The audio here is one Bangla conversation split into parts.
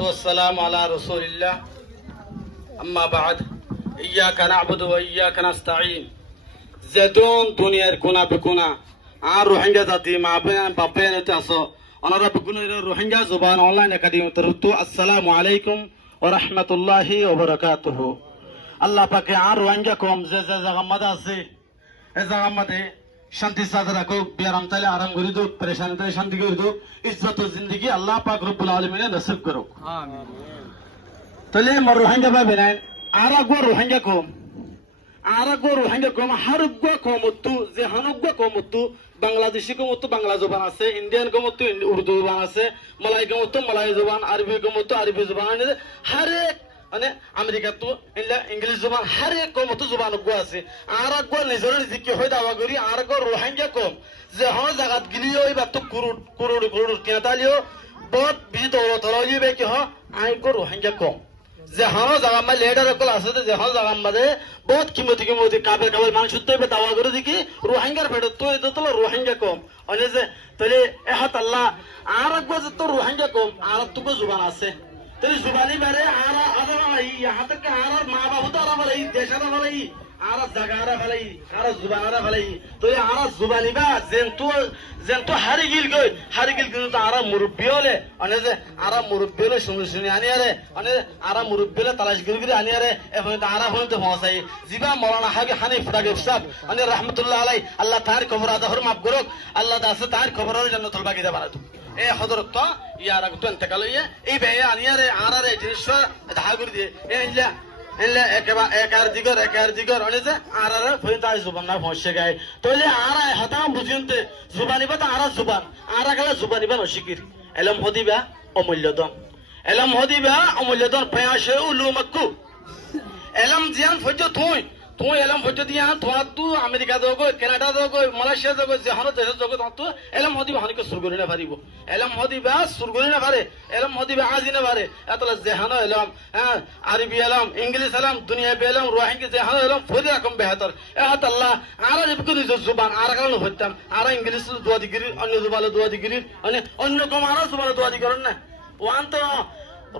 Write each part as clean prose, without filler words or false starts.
والسلام على رسول الله أما بعد إياك نعبد وإياك نستعين زدون دنيا كنا بكنا আর রোহিঙ্গা জাতি মা বাপে এতে আসো ওনারা বেগুনের রোহিঙ্গা জবান অনলাইন একাডেমি তরফ আসসালামু আলাইকুম ওয়া রাহমাতুল্লাহি ওয়া বারাকাতুহু। আল্লাহ পাকে আর রোহিঙ্গা কম যে যে জায়গা মধ্যে আছে এই জায়গা মধ্যে শান্তি সাথে রাখো, বিয়ারাম তাইলে আরাম করে দো, পরেশানি তাইলে শান্তি করে দো, ইজ্জত ও জিন্দেগি আল্লাহ পাক রব্বুল আলামিন নসিব করো। আমিন। তাহলে মোর রোহিঙ্গা ভাই বেনাই আর আগো রোহিঙ্গা কম আরাগো রোহিঙ্গা কম হারুগো কমতু যে হানুগো কমতু বাংলাদেশি কমতু বাংলা জবান আছে, ইন্ডিয়ান কমতু উর্দু জবান আছে, মালাই কমতু মালাই জবান, আরবি কমতু আরবি জবান আছে, হারেক মানে আমেরিকা তো ইংলিশ জবান হারেক কমতু জবান গো আছে। আরাগো নিজের দিকে হয় দাওয়া করি আরাগো রোহিঙ্গা কম যে হন জায়গাত গিলিও এই বাত করুড় করুড় করুড় কেতালিও বহুত বেশি দৌলত হলো বে কি হ আই গো রোহিঙ্গা কম যে হানো জায়গা মা লেডার কল আছে যে হানো জায়গা মাঝে বহুত কিমতি কাবের মানুষ তো দাওয়া করে দেখি রোহিঙ্গার ফেট তো এটা তো রোহিঙ্গা কম অনে যে তাহলে এহাত আল্লাহ আর একবার যে তো রোহিঙ্গা কম আর তো জুবান আছে তাহলে জুবানি বারে আর আদা ভালাই হাতে আর মা বাবু তো আর ভালাই দেশারা ভালাই আর জায়গারা ভালাই আর জুবানারা ভালাই তো আর জুবানি বা যেন হারি গিল কিন্তু আর মুরব্বী হলে অনে যে আর মুরব্বী হলে শুনি আনি আরে অনে আর মুরব্বী হলে তালাশ গিরি আনি আরে এখন আর এখন তো পৌঁছাই জিবা মৌলানা হানিফ রাগিব সাহেব অনে রহমতুল্লাহ আলাই আল্লাহ তার খবর আদা হর মাফ করুক, আল্লাহ দাসে তার খবর হলে জান্নাতুল বাকিতে বানাতো এ হযরত তো ইয়ার আগ তো ইন্তেকাল হইয়ে এই বে আনি আরে আর আরে জিনিস দেখা করে দিয়ে এলে একার দিগর অনে যে আর ফইতা জুবান না ফসে গায় তইলে আর হতাম বুঝিনতে জুবানিবা তো আর জুবান আর গেলে জুবানিবা নশিকির এলম হদিবা অমূল্যদন ফয়াশে উলুমাক্কু এলম জিয়ান ফজ তুই এলম ফজ দিয়া তোয়া তু আমেরিকা দগো কানাডা দগো মালয়েশিয়া দগো জাহানো দেশ দগো তু এলম হদিবা হানিকে সুরগরি না পারিব এলম হদিবা সুরগরি না পারে এলম হদিবা আজি না পারে এতলা জাহানো এলম আরবি এলম ইংলিশ এলম দুনিয়া বে এলম রোহিঙ্গা জাহানো এলম ফরি রকম বেহতর এহাত আল্লাহ আর রিবকু নিজ জুবান আর কারণ হইতাম আর ইংলিশ দোয়া দিগিরি অন্য জুবালে দোয়া দিগিরি মানে অন্য কম আর জুবালে দোয়া দিগরন না ওয়ান তো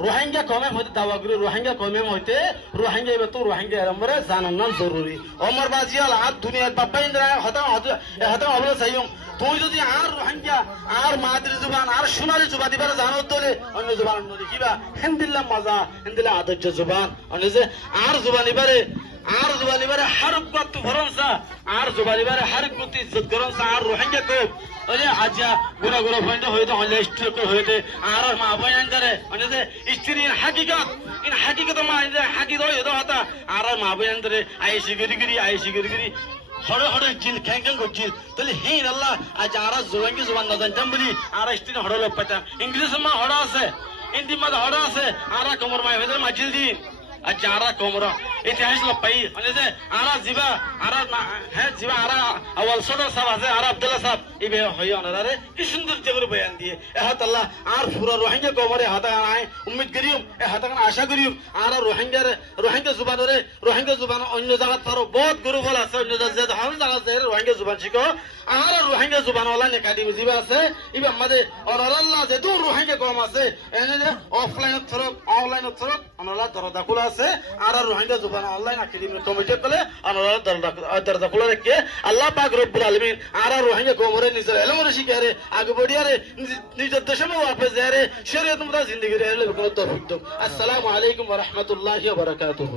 রোহিঙ্গা কমে হইতে দাওয়া করি রোহিঙ্গা কমে হইতে রোহিঙ্গা এবার তো রোহিঙ্গা এরমরে জানার নাম জরুরি অমর বাজিয়াল আর দুনিয়ার বাপ্পা ইন্দ্রা হতাম অবলা চাইম তুই যদি আর রোহিঙ্গা আর মাদ্রি জুবান আর সোনালি জুবা দিবার জানো তোলে অন্য জুবান অন্য দেখিবা হেন্দিল্লা মজা হেন্দিল্লা আদর্য জুবান অন্য যে আর জুবানিবারে হারুক কত ভরসা আর জুবানিবারে হারুক কত ইজ্জত করনসা আর রোহিঙ্গা কো ওরে আজা গুনা পয়েন্ট হইতে হলে স্ট্রোক হইতে আর মা বয়ান করে মানে যে স্ত্রী হাকিকত মা হাকিকত হইতো হতা আর মা বয়ান করে আইসি গিরি হড়ে জিল খ্যাং করছিল তাহলে হেন আল্লাহ আজ আর জোয়াঙ্গি জোয়ান না জানতাম বলি আর স্ত্রী হড়ে লোক পাইতাম ইংলিশ মা হড়া আছে হিন্দি মা হড়া আছে আর কমর মা হইতে মাজিল দিন আর যারা কমর ইতিহাস পাই মানে যে আরা জিবা আরা আওয়াল সদর সাহেব আছে আর আব্দুল্লাহ সাহেব ইবে হই অনারে কি সুন্দর জগর বয়ান দিয়ে এহাত আল্লাহ আর পুরো রোহিঙ্গা কমরে হাতা আয় উম্মিদ করিম এ হাতা আশা করিম আর রোহিঙ্গা জুবান অন্য জায়গাত পারো বহুত গুরুবল আছে অন্য জায়গা হাল জায়গা রোহিঙ্গা জুবান শিখো আর রোহিঙ্গা জুবান অনলাইন একাডেমি জিবা আছে ইবে আমাদের অনারাল্লাহ যে দূর রোহিঙ্গা কম আছে এনে অফলাইন থরক অনলাইন থরক অনারা দরদা খোলা আছে আর রোহিঙ্গা জুবান অনলাইন একাডেমি কমিটি করে অনারা দরদা খোলা রেখে আল্লাহ পাক রব্বুল আলামিন আর রোহিঙ্গা কমরে নিজের এলমরে শিখারে আগে বড়িয়ারে নিজের দেশে ওয়াপস যায় রে শরীয়ত মুতাবিক জিন্দেগি রে তৌফিক দাও। আসসালামু আলাইকুম ওয়া রাহমাতুল্লাহি ওয়া বারাকাতুহু।